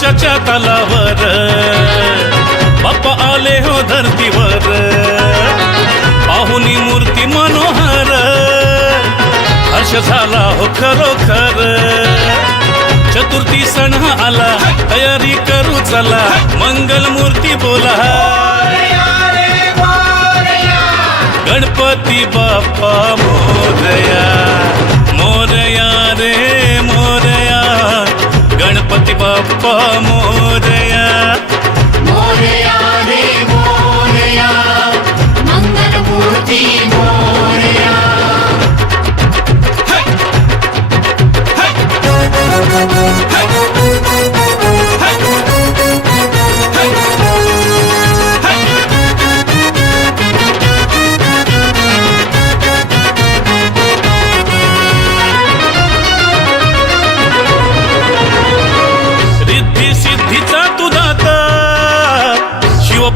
ढोल तालावर. बाप्पा आले हो धरतीवर. पाहुनी मूर्ती मनोहर. हर्ष झाला हो खरोखर. चतुर्थी सण आला तयारी करू चला. मंगल मूर्ती बोला. गणपती बाप्पा मोदया. गणपती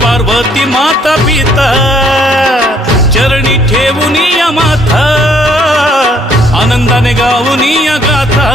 पार्वती माता पिता चरणी ठेवून या माथा आनंदाने गाऊन या गाथा.